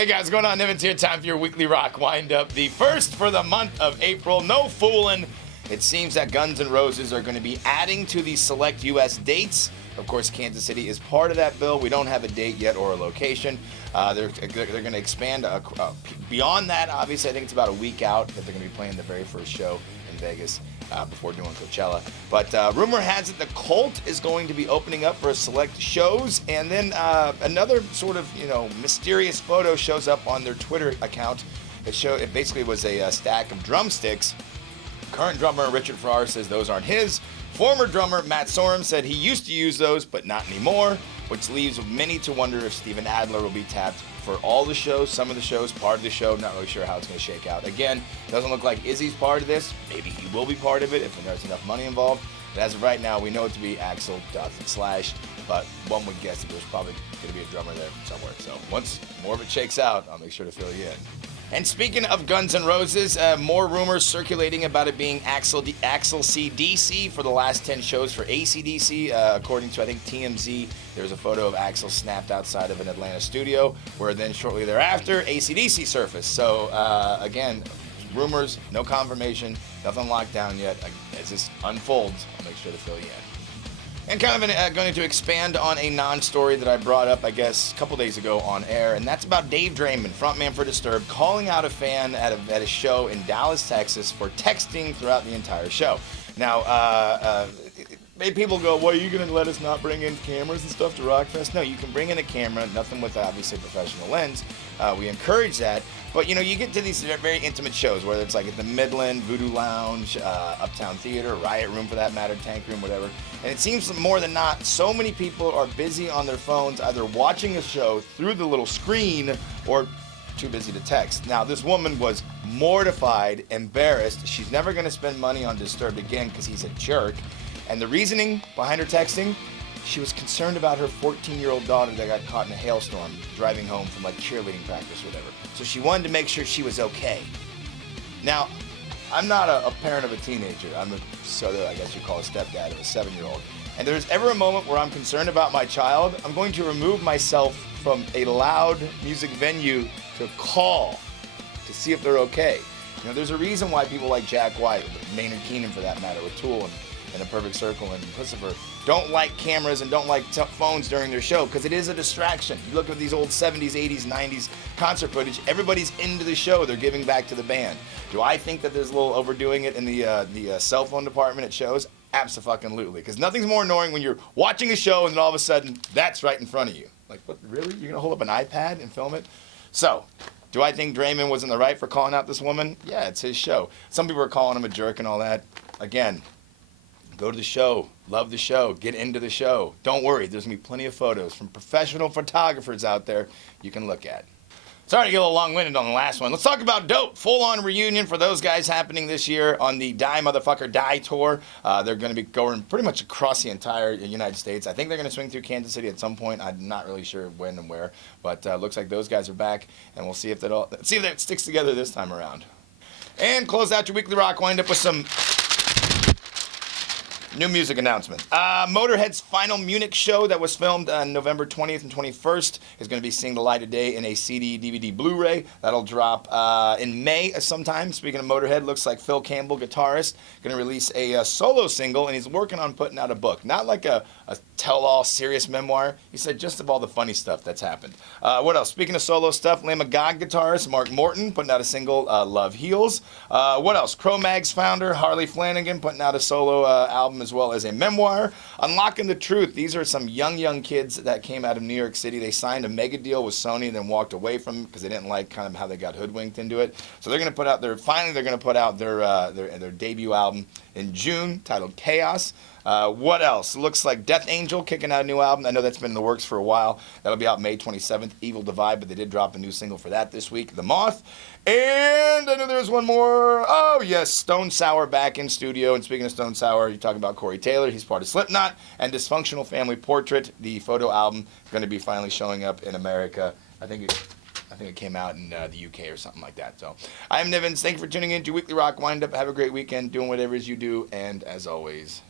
Hey guys, what's going on? Nivens here. Time for your weekly rock wind-up. The first for the month of April. No fooling. It seems that Guns N' Roses are going to be adding to the select U.S. dates. Of course, Kansas City is part of that bill. We don't have a date yet or a location. They're going to expand beyond that. Obviously, I think it's about a week out that they're going to be playing the very first show in Vegas before doing Coachella. But rumor has it the Cult is going to be opening up for select shows. And then another sort of, mysterious photo shows up on their Twitter account. It basically was a stack of drumsticks. Current drummer Richard Farrar says those aren't his. Former drummer Matt Sorum said he used to use those, but not anymore, which leaves many to wonder if Steven Adler will be tapped for all the shows, some of the shows, part of the show. Not really sure how it's going to shake out. Again, doesn't look like Izzy's part of this. Maybe he will be part of it if there's enough money involved. But as of right now, we know it to be Axl, Duff, and Slash, but one would guess that there's probably going to be a drummer there somewhere. So once more of it shakes out, I'll make sure to fill you in. And speaking of Guns N' Roses, more rumors circulating about it being Axl C.D.C. for the last 10 shows for AC/DC. According to, I think, TMZ, there was a photo of Axl snapped outside of an Atlanta studio, where then shortly thereafter, AC/DC surfaced. So, again, rumors, no confirmation, nothing locked down yet. As this unfolds, I'll make sure to fill you in. And kind of going to expand on a non-story that I brought up, I guess, a couple days ago on air, and that's about Dave Draymond, frontman for Disturbed, calling out a fan at a show in Dallas, Texas, for texting throughout the entire show. Now, made people go, well, are you going to let us not bring in cameras and stuff to Rockfest? No, you can bring in a camera, nothing with obviously a professional lens. We encourage that. But, you get to these very intimate shows, whether it's like at the Midland, Voodoo Lounge, Uptown Theater, Riot Room for that matter, Tank Room, whatever. And it seems more than not, so many people are busy on their phones, either watching a show through the little screen or too busy to text. Now, this woman was mortified, embarrassed. She's never going to spend money on Disturbed again because he's a jerk. And the reasoning behind her texting, she was concerned about her 14-year-old daughter that got caught in a hailstorm driving home from like cheerleading practice or whatever. So she wanted to make sure she was okay. Now, I'm not a parent of a teenager. I'm I guess you call a stepdad of a 7-year-old. And if there's ever a moment where I'm concerned about my child, I'm going to remove myself from a loud music venue to call to see if they're okay. There's a reason why people like Jack White, Maynard Keenan for that matter, with Tool and A Perfect Circle and Pussifer, don't like cameras and don't like phones during their show because it is a distraction. You look at these old 70s, 80s, 90s concert footage, everybody's into the show. They're giving back to the band. Do I think that there's a little overdoing it in the cell phone department at shows? Abso-fucking-lutely. Because nothing's more annoying when you're watching a show and then all of a sudden that's right in front of you. Like, what, really? You're going to hold up an iPad and film it? So, do I think Draymond was in the right for calling out this woman? Yeah, it's his show. Some people are calling him a jerk and all that. Again, go to the show, love the show, get into the show. Don't worry, there's going to be plenty of photos from professional photographers out there you can look at. Sorry to get a little long-winded on the last one. Let's talk about Dope. Full-on reunion for those guys happening this year on the Die Motherfucker Die tour. They're going to be going pretty much across the entire United States. I think they're going to swing through Kansas City at some point. I'm not really sure when and where, but looks like those guys are back, and we'll see if that sticks together this time around. And close out your weekly rock wind-up with some new music announcement. Motorhead's final Munich show that was filmed on November 20th and 21st is going to be seeing the light of day in a CD, DVD, Blu-ray. That'll drop in May sometime. Speaking of Motorhead, looks like Phil Campbell, guitarist, going to release a solo single, and he's working on putting out a book. Not like a tell-all serious memoir. He said just of all the funny stuff that's happened. What else? Speaking of solo stuff, Lamb of God guitarist Mark Morton putting out a single, Love Heals. What else? Cro-Mags founder Harley Flanagan putting out a solo album as well as a memoir. Unlocking the Truth. These are some young kids that came out of New York City. They signed a mega deal with Sony and then walked away from it because they didn't like kind of how they got hoodwinked into it. So they're going to put out their debut album in June titled Chaos. What else? Looks like Death Angel kicking out a new album. I know that's been in the works for a while. That'll be out May 27th. Evil Divide, but they did drop a new single for that this week. The Moth. And I know there's one more. Oh, yes, Stone Sour back in studio. And speaking of Stone Sour, you're talking about Corey Taylor. He's part of Slipknot. And Dysfunctional Family Portrait, the photo album, going to be finally showing up in America. I think it came out in the UK or something like that. So, I'm Nivens. Thank you for tuning in to Weekly Rock Windup. Have a great weekend doing whatever it is you do. And as always,